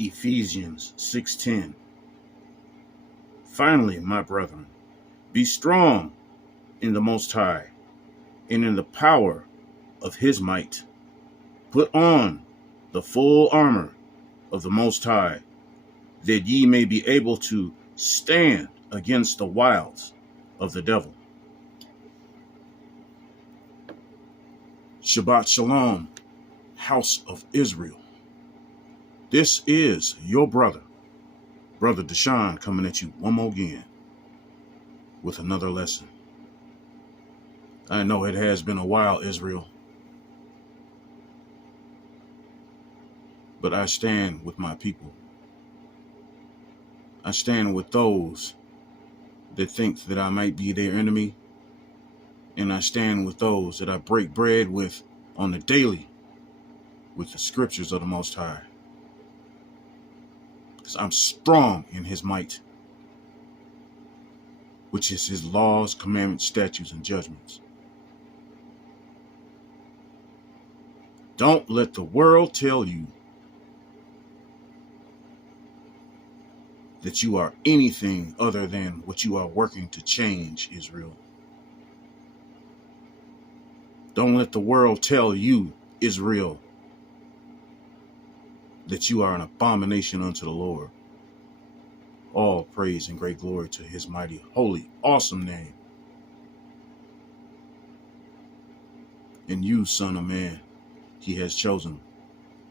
Ephesians 6:10. Finally, my brethren, be strong in the Most High and in the power of his might. Put on the full armor of the Most High, that ye may be able to stand against the wiles of the devil. Shabbat Shalom, House of Israel. This is your Brother Deshaun, coming at you one more again with another lesson. I know it has been a while, Israel, but I stand with my people. I stand with those that think that I might be their enemy, and I stand with those that I break bread with on the daily with the scriptures of the Most High. Because I'm strong in his might, which is his laws, commandments, statutes, and judgments. Don't let the world tell you that you are anything other than what you are working to change, Israel. Don't let the world tell you, Israel, that you are an abomination unto the Lord. All praise and great glory to his mighty, holy, awesome name. And you, son of man, he has chosen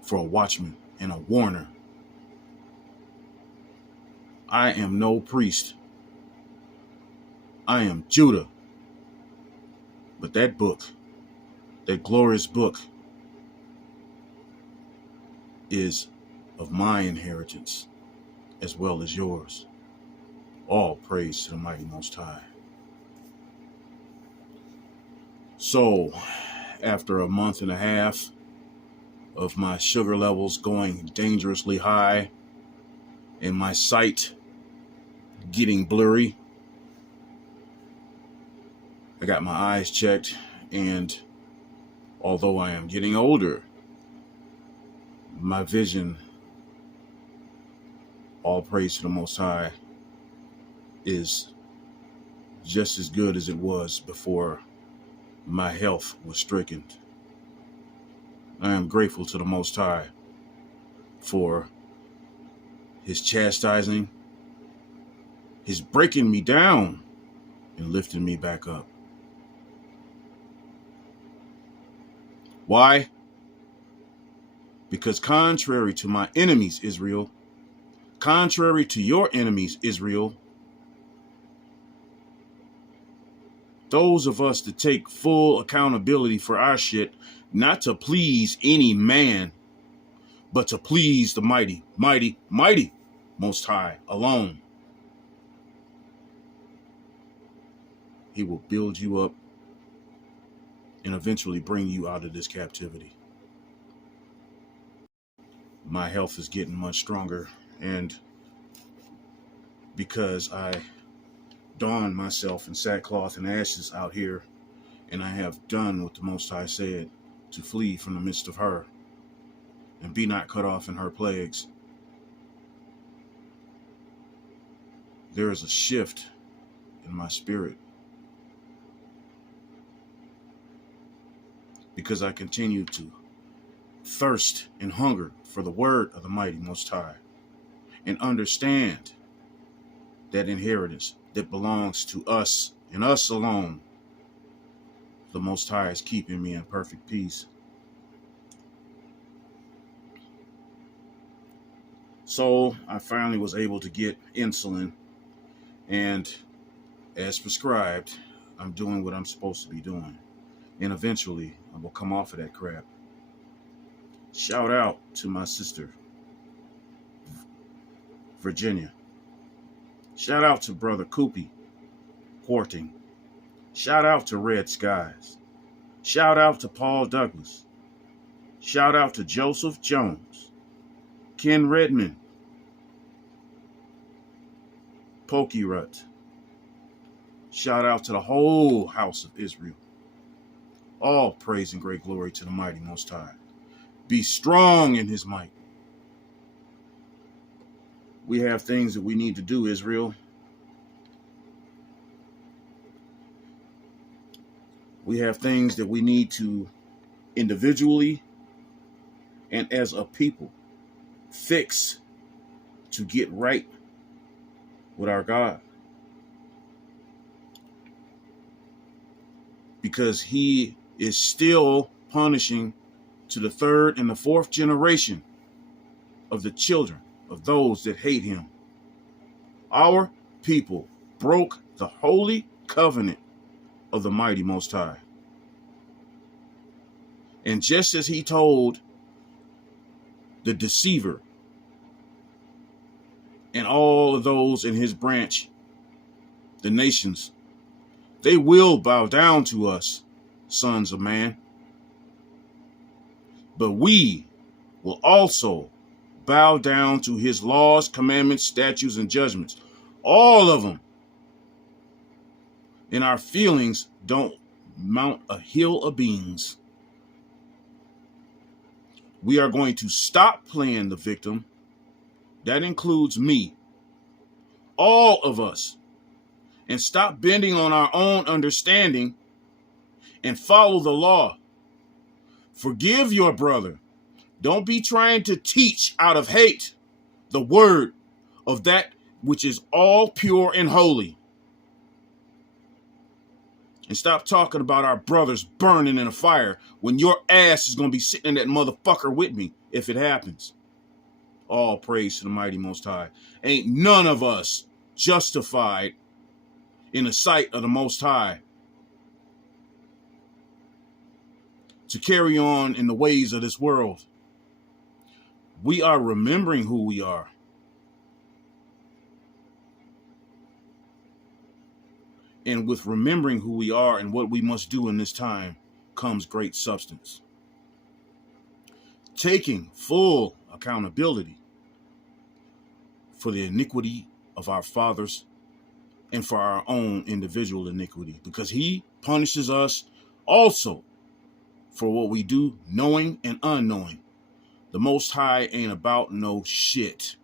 for a watchman and a warner. I am no priest. I am Judah. But that book, that glorious book, is of my inheritance as well as yours. All praise to the mighty Most High. So, after a month and a half of my sugar levels going dangerously high and my sight getting blurry, I got my eyes checked, and although I am getting older, my vision, all praise to the Most High, is just as good as it was before my health was stricken. I am grateful to the Most High for his chastising, his breaking me down and lifting me back up. Why? Because contrary to my enemies, Israel, contrary to your enemies, Israel, those of us that take full accountability for our shit, not to please any man, but to please the mighty, mighty, mighty Most High alone. He will build you up and eventually bring you out of this captivity. My health is getting much stronger, and because I don myself in sackcloth and ashes out here, and I have done what the Most High said, to flee from the midst of her and be not cut off in her plagues, there is a shift in my spirit, because I continue to thirst and hunger for the word of the mighty Most High and understand that inheritance that belongs to us and us alone. The Most High is keeping me in perfect peace. So I finally was able to get insulin, and as prescribed, I'm doing what I'm supposed to be doing. And eventually I will come off of that crap. Shout out to my sister, Virginia. Shout out to Brother Koopy Quarting. Shout out to Red Skies. Shout out to Paul Douglas. Shout out to Joseph Jones, Ken Redmond, Pokey Rut. Shout out to the whole house of Israel. All praise and great glory to the mighty Most High. Be strong in his might. We have things that we need to do, Israel. We have things that we need to individually and as a people fix to get right with our God. Because he is still punishing to the third and the fourth generation of the children of those that hate him. Our people broke the holy covenant of the mighty Most High. And just as he told the deceiver and all of those in his branch, the nations, they will bow down to us, sons of man. But we will also bow down to his laws, commandments, statutes, and judgments. All of them. And our feelings don't mount a hill of beans. We are going to stop playing the victim. That includes me. All of us. And stop bending on our own understanding and follow the law. Forgive your brother. Don't be trying to teach out of hate the word of that which is all pure and holy. And stop talking about our brothers burning in a fire when your ass is going to be sitting in that motherfucker with me if it happens. All praise to the mighty Most High. Ain't none of us justified in the sight of the Most High to carry on in the ways of this world. We are remembering who we are. And with remembering who we are and what we must do in this time comes great substance. Taking full accountability for the iniquity of our fathers and for our own individual iniquity, because he punishes us also for what we do, knowing and unknowing. The Most High ain't about no shit.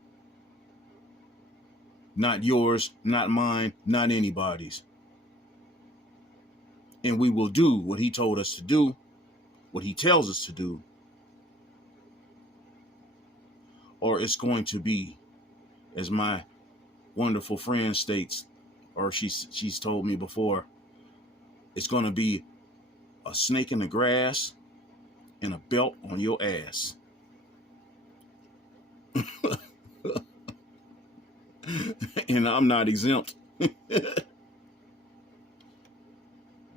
Not yours, not mine, not anybody's. And we will do what he told us to do, what he tells us to do, or it's going to be, as my wonderful friend states, or she's told me before, it's going to be a snake in the grass and a belt on your ass. And I'm not exempt.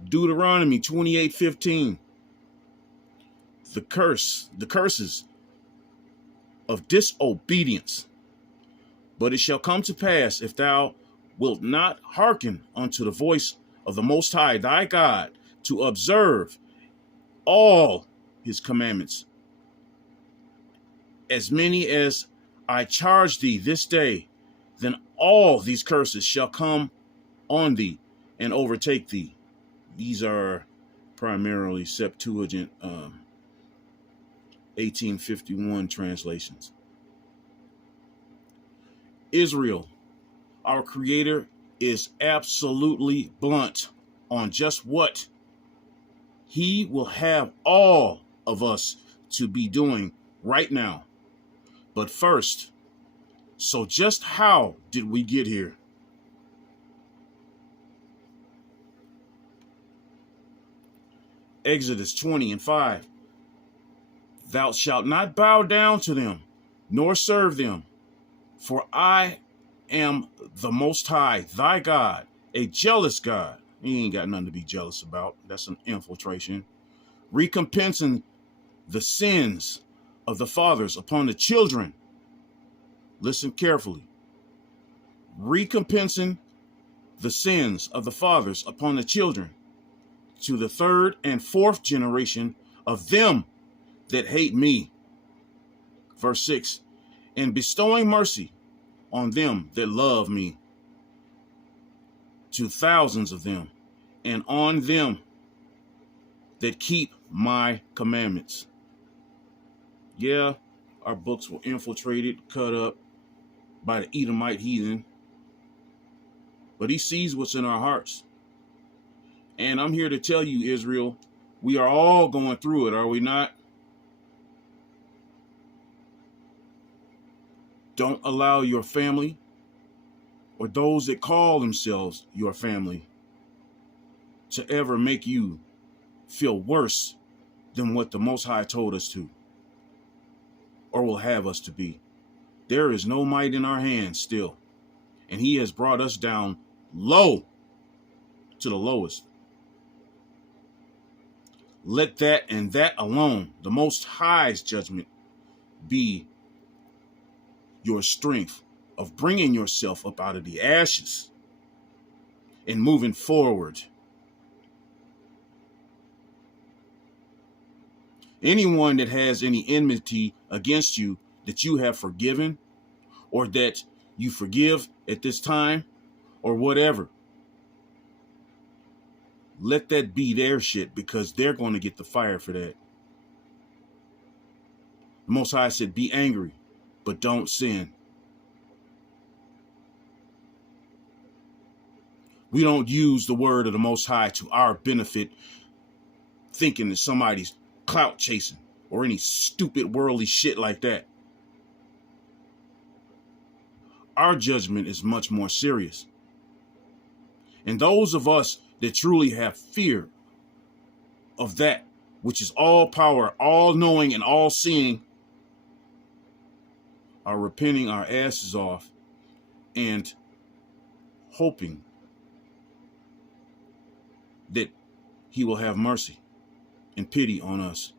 Deuteronomy 28:15. The curses of disobedience. But it shall come to pass, if thou wilt not hearken unto the voice of the Most High thy God, to observe all his commandments, as many as I charge thee this day, then all these curses shall come on thee and overtake thee. These are primarily Septuagint 1851 translations. Israel, our Creator, is absolutely blunt on just what he will have all of us to be doing right now. But first, so just how did we get here? Exodus 20:5. Thou shalt not bow down to them, nor serve them, for I am the Most High, thy God, a jealous God. He ain't got nothing to be jealous about. That's an infiltration. Recompensing the sins of the fathers upon the children. Listen carefully. Recompensing the sins of the fathers upon the children, to the third and fourth generation of them that hate me. Verse 6. And bestowing mercy on them that love me, to thousands of them, and on them that keep my commandments. Yeah, our books were infiltrated, cut up, by the Edomite heathen, but he sees what's in our hearts. And I'm here to tell you, Israel, we are all going through it, are we not? Don't allow your family or those that call themselves your family to ever make you feel worse than what the Most High told us to or will have us to be. There is no might in our hands still, and he has brought us down low to the lowest. Let that and that alone, the Most High's judgment, be your strength of bringing yourself up out of the ashes and moving forward. Anyone that has any enmity against you that you have forgiven or that you forgive at this time or whatever, let that be their shit, because they're going to get the fire for that. The Most High said, be angry, but don't sin. We don't use the word of the Most High to our benefit, thinking that somebody's clout chasing or any stupid worldly shit like that. Our judgment is much more serious. And those of us that truly have fear of that which is all power, all knowing, and all seeing are repenting our asses off and hoping that he will have mercy and pity on us.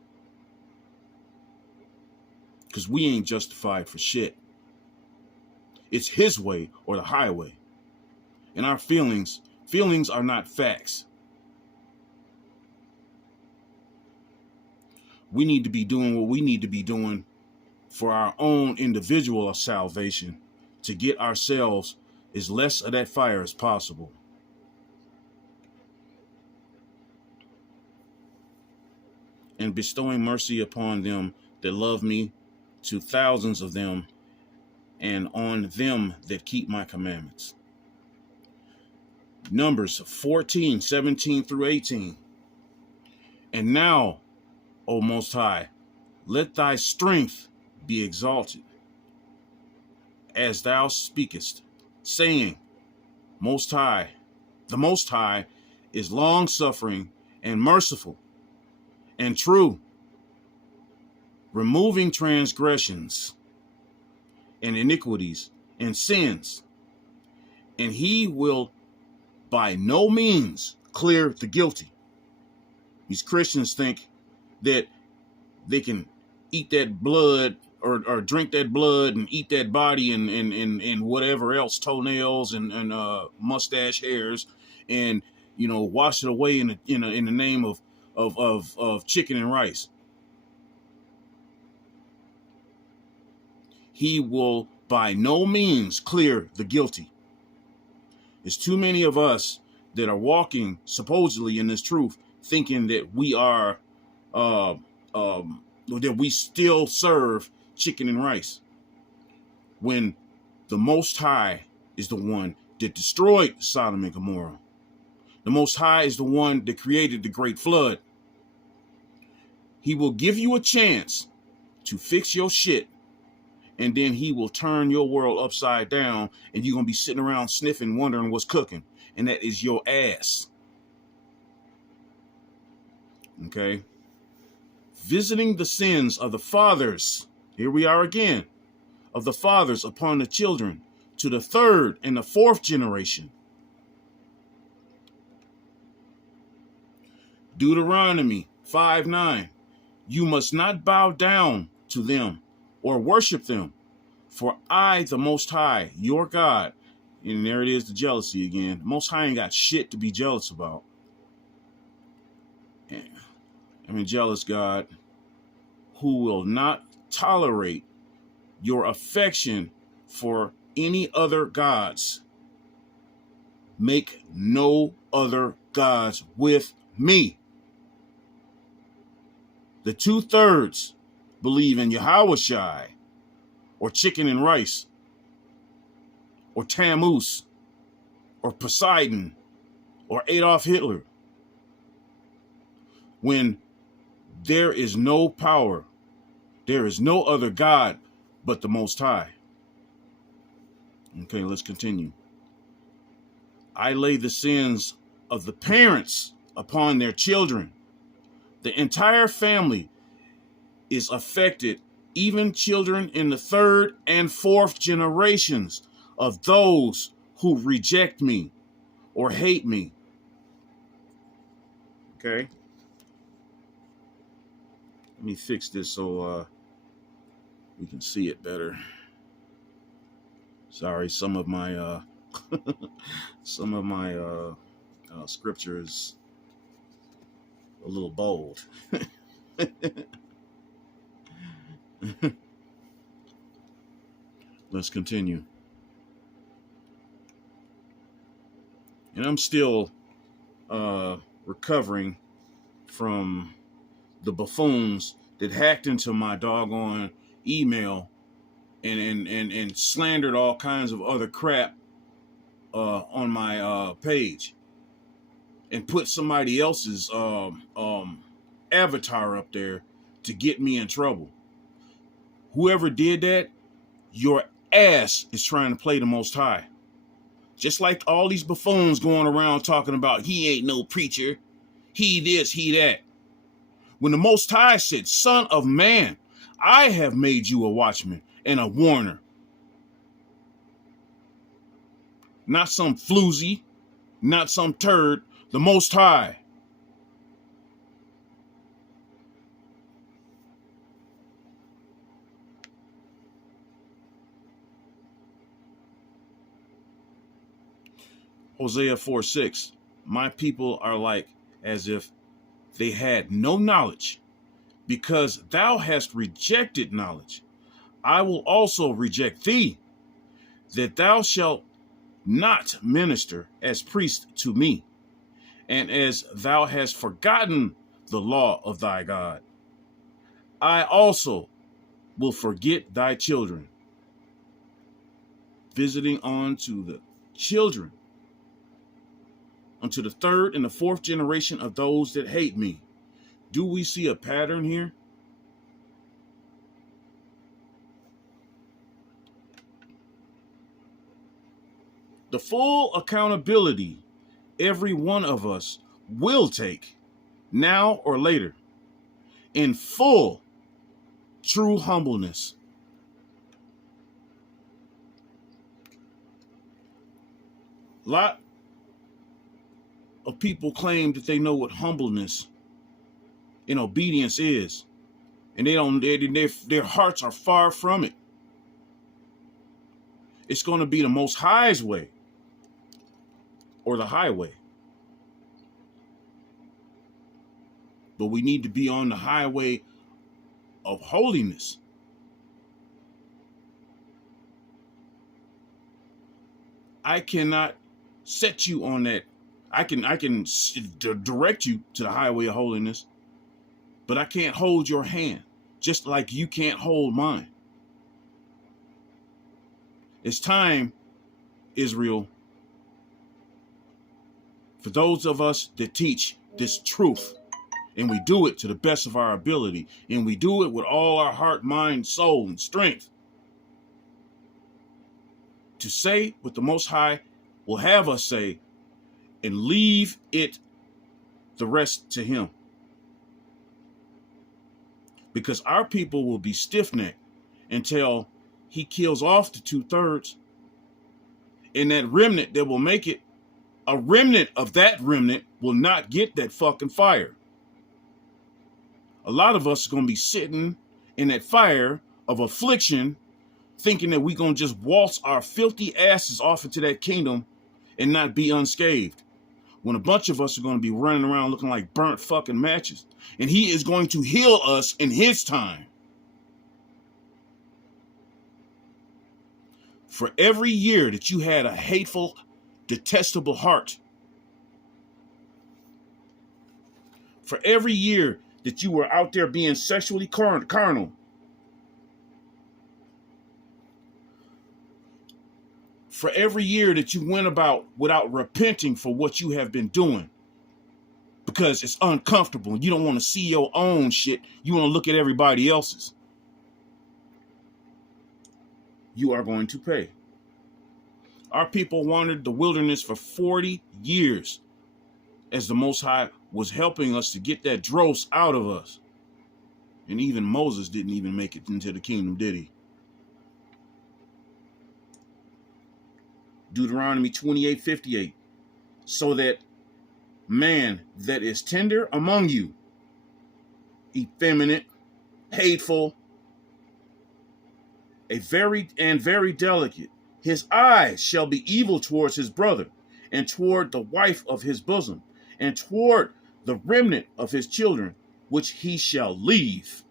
Because we ain't justified for shit. It's his way or the highway. And our feelings are not facts. We need to be doing what we need to be doing for our own individual salvation to get ourselves as less of that fire as possible. And bestowing mercy upon them that love me, to thousands of them, and on them that keep my commandments. Numbers 14, 17 through 18. And now, O Most High, let thy strength be exalted, as thou speakest, saying, Most High, the Most High is long-suffering and merciful and true, removing transgressions and iniquities and sins, and he will by no means clear the guilty. These Christians think that they can eat that blood or drink that blood and eat that body and whatever else, toenails and mustache hairs, and wash it away in the name of chicken and rice. He will by no means clear the guilty. There's too many of us that are walking supposedly in this truth, thinking that we are, that we still serve chicken and rice, when the Most High is the one that destroyed Sodom and Gomorrah. The Most High is the one that created the great flood. He will give you a chance to fix your shit, and then he will turn your world upside down, and you're going to be sitting around sniffing, wondering what's cooking. And that is your ass. Okay? Visiting the sins of the fathers. Here we are again. Of the fathers upon the children, to the third and the fourth generation. Deuteronomy 5:9. You must not bow down to them or worship them, for I, the Most High, your God, and there it is, the jealousy again. The Most High ain't got shit to be jealous about. I'm a jealous God who will not tolerate your affection for any other gods. Make no other gods with me. The 2/3 believe in Yahweh Shai or chicken and rice. or Tammuz or Poseidon or Adolf Hitler, when there is no power, there is no other God but the Most High. Okay, let's continue. I lay the sins of the parents upon their children. The entire family is affected, even children in the third and fourth generations of those who reject me or hate me. Okay. Let me fix this so we can see it better. Sorry, some of my scripture is a little bold. Let's continue. And I'm still recovering from the buffoons that hacked into my doggone email and slandered all kinds of other crap on my page and put somebody else's avatar up there to get me in trouble. Whoever did that, your ass is trying to play the Most High. Just like all these buffoons going around talking about he ain't no preacher, he this, he that. When the Most High said, Son of man, I have made you a watchman and a warner. Not some floozy, not some turd, the Most High. Hosea 4:6, my people are like as if they had no knowledge, because thou hast rejected knowledge. I will also reject thee, that thou shalt not minister as priest to me, and as thou hast forgotten the law of thy God, I also will forget thy children. Visiting on to the children, unto the third and the fourth generation of those that hate me. Do we see a pattern here? The full accountability every one of us will take, now or later, in full, true humbleness. A lot of people claim that they know what humbleness and obedience is, and they don't. Their hearts are far from it. It's going to be the Most High's way, or the highway. But we need to be on the highway of holiness. I cannot set you on that. I can direct you to the highway of holiness, but I can't hold your hand, just like you can't hold mine. It's time, Israel, for those of us that teach this truth, and we do it to the best of our ability, and we do it with all our heart, mind, soul, and strength, to say what the Most High will have us say, and leave it the rest to him. Because our people will be stiff-necked until he kills off the 2/3. And that remnant that will make it, a remnant of that remnant will not get that fucking fire. A lot of us are going to be sitting in that fire of affliction, thinking that we're going to just waltz our filthy asses off into that kingdom and not be unscathed, when a bunch of us are going to be running around looking like burnt fucking matches. And he is going to heal us in his time. For every year that you had a hateful, detestable heart, for every year that you were out there being sexually carnal, for every year that you went about without repenting for what you have been doing, because it's uncomfortable. You don't want to see your own shit. You want to look at everybody else's. You are going to pay. Our people wandered the wilderness for 40 years as the Most High was helping us to get that dross out of us. And even Moses didn't even make it into the kingdom, did he? Deuteronomy 28:58. So that man that is tender among you, effeminate, hateful, very delicate, his eyes shall be evil towards his brother, and toward the wife of his bosom, and toward the remnant of his children, which he shall leave.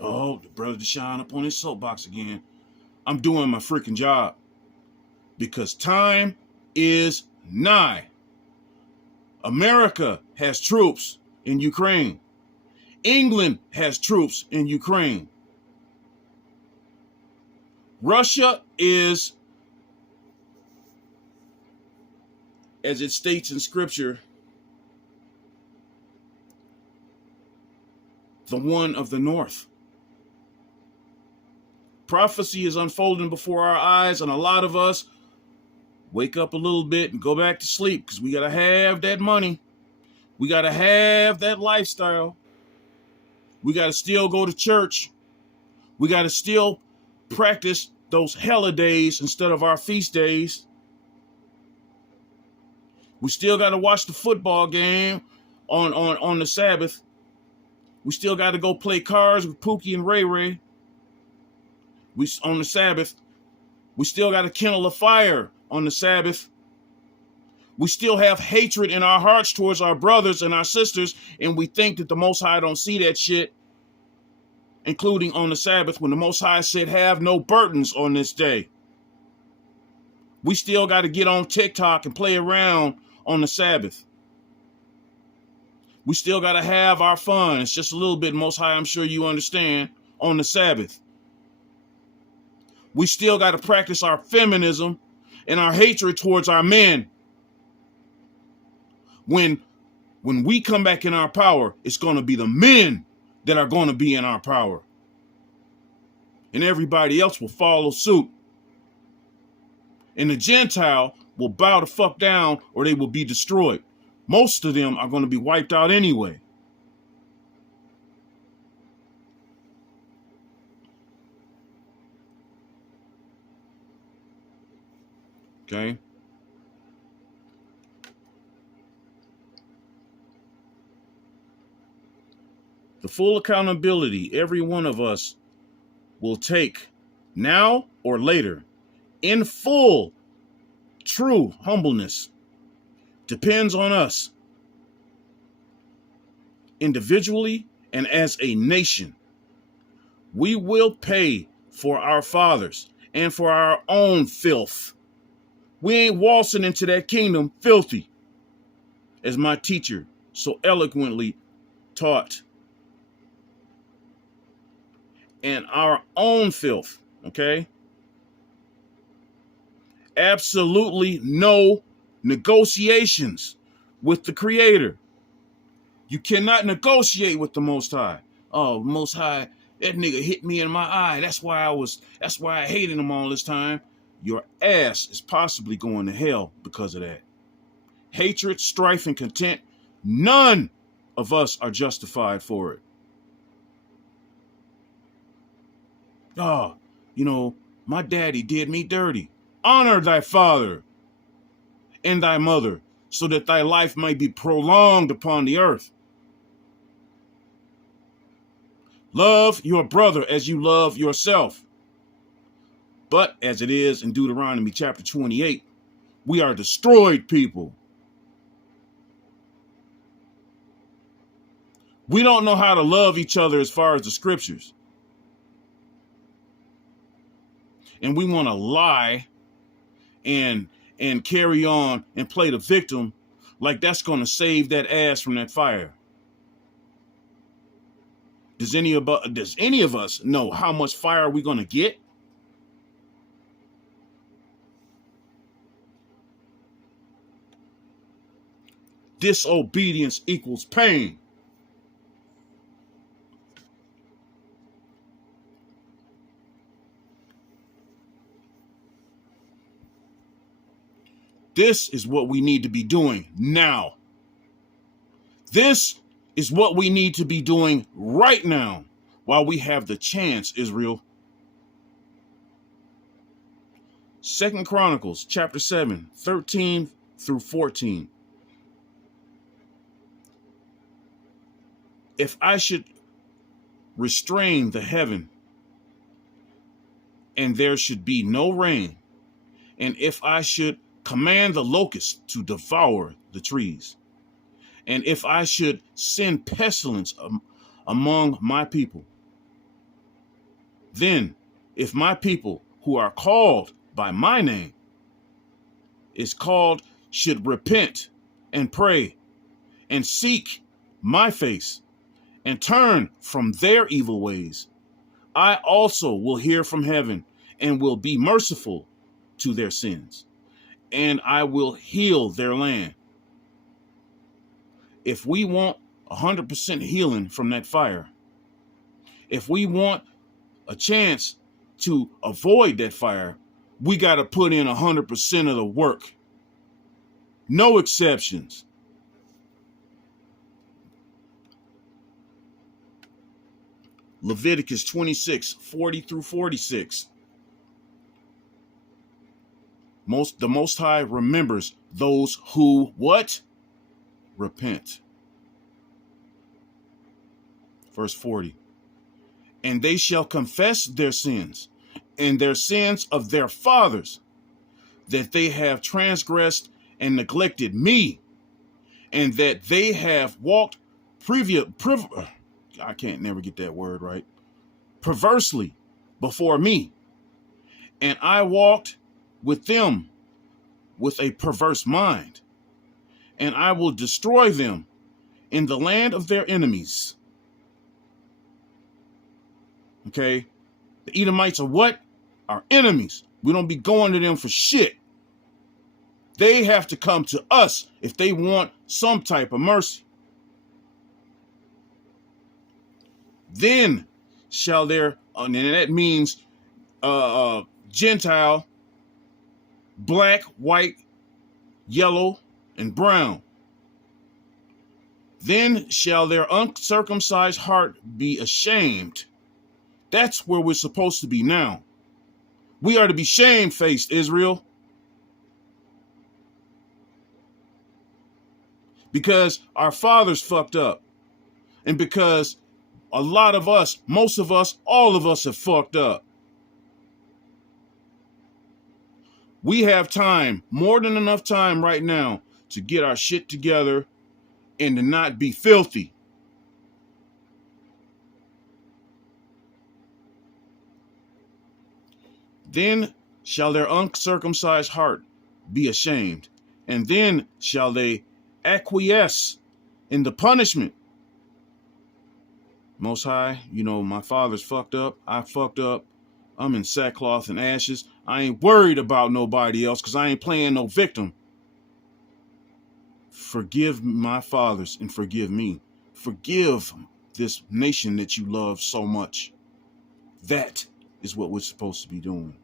Oh, the brother Deshaun up on his soapbox again. I'm doing my freaking job, because time is nigh. America has troops in Ukraine. England has troops in Ukraine. Russia is, as it states in scripture, the one of the north. Prophecy is unfolding before our eyes, and a lot of us wake up a little bit and go back to sleep, because we got to have that money. We got to have that lifestyle. We got to still go to church. We got to still practice those holidays instead of our feast days. We still got to watch the football game on the Sabbath. We still got to go play cards with Pookie and Ray Ray. On the Sabbath. We still got to kindle a fire on the Sabbath. We still have hatred in our hearts towards our brothers and our sisters, and we think that the Most High don't see that shit, including on the Sabbath, when the Most High said, have no burdens on this day. We still got to get on TikTok and play around on the Sabbath. We still got to have our fun. It's just a little bit, Most High, I'm sure you understand, on the Sabbath. We still got to practice our feminism and our hatred towards our men. When we come back in our power, it's going to be the men that are going to be in our power. And everybody else will follow suit. And the Gentile will bow the fuck down, or they will be destroyed. Most of them are going to be wiped out anyway. Okay? The full accountability every one of us will take now or later, in full, true humbleness, depends on us, individually and as a nation. We will pay for our fathers and for our own filth. We ain't waltzing into that kingdom filthy, as my teacher so eloquently taught. And our own filth, okay? Absolutely no negotiations with the Creator. You cannot negotiate with the Most High. Oh, Most High, that nigga hit me in my eye. That's why I hated him all this time. Your ass is possibly going to hell because of that. Hatred, strife, and content, none of us are justified for it. Oh, my daddy did me dirty. Honor thy father and thy mother, so that thy life might be prolonged upon the earth. Love your brother as you love yourself. But as it is in Deuteronomy chapter 28, we are destroyed people. We don't know how to love each other as far as the scriptures. And we want to lie and carry on and play the victim like that's going to save that ass from that fire. Does any of us know how much fire we're going to get? Disobedience equals pain. This is what we need to be doing now. This is what we need to be doing right now while we have the chance, Israel. 2 Chronicles chapter 7, 13 through 14. If I should restrain the heaven, and there should be no rain, and if I should command the locusts to devour the trees, and if I should send pestilence among my people, then if my people who are called by my name should repent and pray and seek my face and turn from their evil ways, I also will hear from heaven and will be merciful to their sins, and I will heal their land. If we want 100% healing from that fire, if we want a chance to avoid that fire, we got to put in 100% of the work. No exceptions. Leviticus 26, 40 through 46. The Most High remembers those who, what? Repent. Verse 40. And they shall confess their sins and their sins of their fathers, that they have transgressed and neglected me, and that they have walked I can't never get that word right. Perversely before me. And I walked with them with a perverse mind, and I will destroy them in the land of their enemies. Okay? The Edomites are what? Our enemies. We don't be going to them for shit. They have to come to us if they want some type of mercy. Then shall there, and that means Gentile, black, white, yellow, and brown. Then shall their uncircumcised heart be ashamed. That's where we're supposed to be now. We are to be shamefaced, Israel. Because our fathers fucked up. And because a lot of us, most of us, all of us have fucked up. We have time, more than enough time right now to get our shit together and to not be filthy. Then shall their uncircumcised heart be ashamed, and then shall they acquiesce in the punishment. Most High, you know, my father's fucked up. I fucked up. I'm in sackcloth and ashes. I ain't worried about nobody else because I ain't playing no victim. Forgive my fathers and forgive me. Forgive this nation that you love so much. That is what we're supposed to be doing.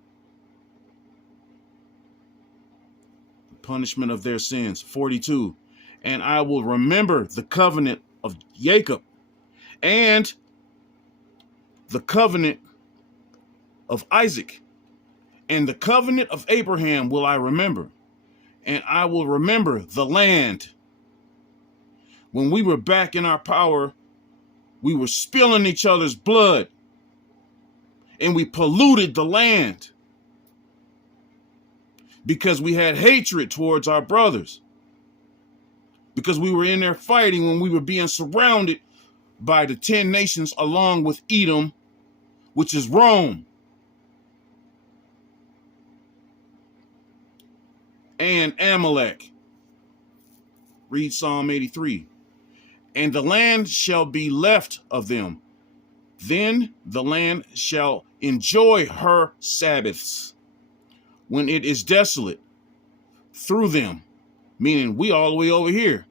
The punishment of their sins. 42. And I will remember the covenant of Jacob and the covenant of Isaac, and the covenant of Abraham will I remember, and I will remember the land. When we were back in our power, we were spilling each other's blood, and we polluted the land because we had hatred towards our brothers, because we were in there fighting when we were being surrounded by the 10 nations along with Edom, which is Rome. And Amalek. Read Psalm 83. And the land shall be left of them, Then the land shall enjoy her Sabbaths when it is desolate through them, meaning we all the way over here,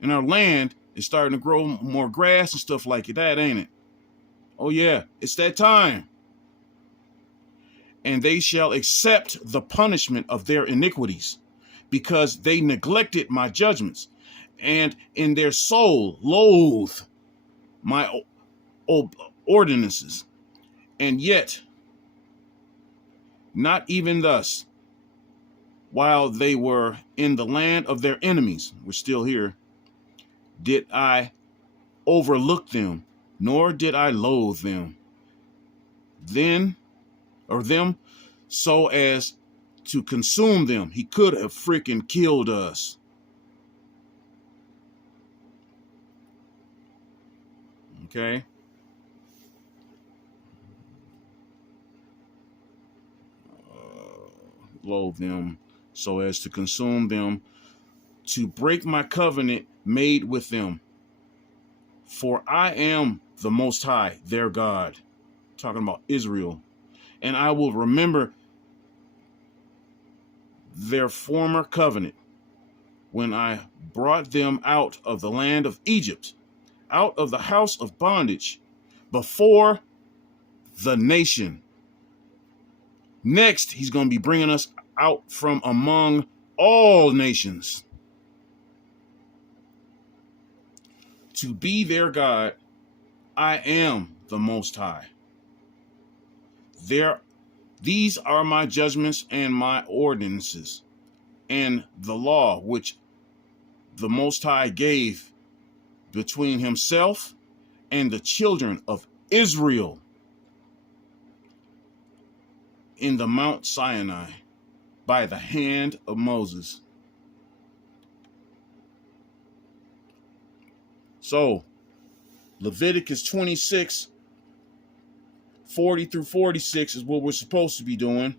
and our land is starting to grow more grass and stuff like that, ain't it? Oh yeah, it's that time. And they shall accept the punishment of their iniquities, because they neglected my judgments, and in their soul loathe my ordinances. And yet, not even thus, while they were in the land of their enemies, we're still here, did I overlook them, nor did I loathe them, so as to consume them. He could have freaking killed us. Okay. Loathe them so as to consume them, to break my covenant made with them. For I am the Most High, their God. Talking about Israel. And I will remember their former covenant when I brought them out of the land of Egypt, out of the house of bondage, before the nation. Next, he's going to be bringing us out from among all nations to be their God. I am the Most High. These are my judgments and my ordinances, and the law which the Most High gave between himself and the children of Israel in the Mount Sinai by the hand of Moses. So, Leviticus 26, 40 through 46 is what we're supposed to be doing.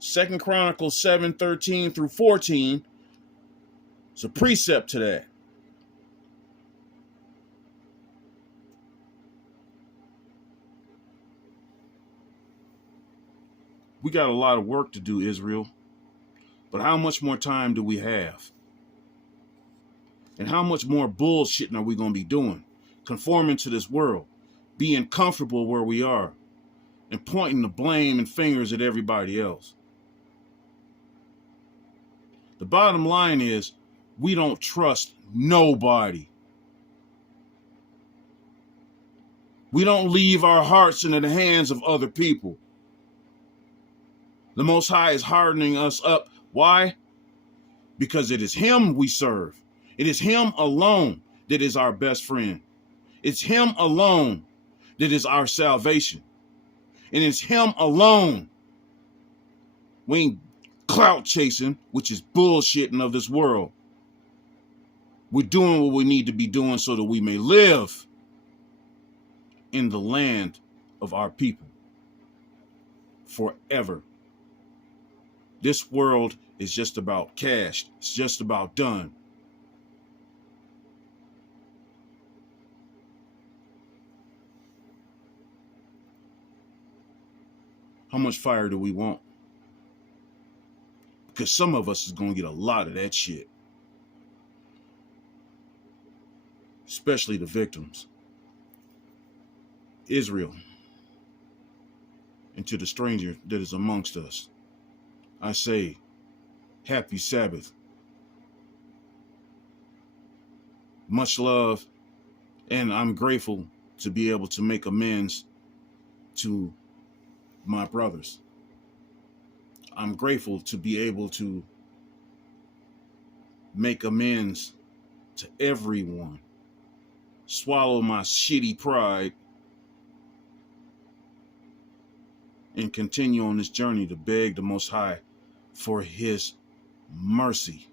2 Chronicles 7, 13 through 14 is a precept to that. We got a lot of work to do, Israel. But how much more time do we have? And how much more bullshitting are we going to be doing? Conforming to this world, being comfortable where we are, and pointing the blame and fingers at everybody else. The bottom line is, we don't trust nobody. We don't leave our hearts into the hands of other people. The Most High is hardening us up. Why? Because it is him we serve. It is him alone that is our best friend. It's him alone that is our salvation. And it's him alone. We ain't clout chasing, which is bullshitting of this world. We're doing what we need to be doing so that we may live in the land of our people forever. This world is just about cash. It's just about done. How much fire do we want? Because some of us is going to get a lot of that shit. Especially the victims. Israel. And to the stranger that is amongst us, I say, happy Sabbath. Much love, and I'm grateful to be able to make amends to my brothers. I'm grateful to be able to make amends to everyone. Swallow my shitty pride and continue on this journey to beg the Most High for his mercy.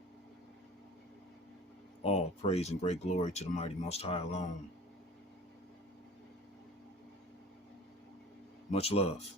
All praise and great glory to the mighty Most High alone. Much love.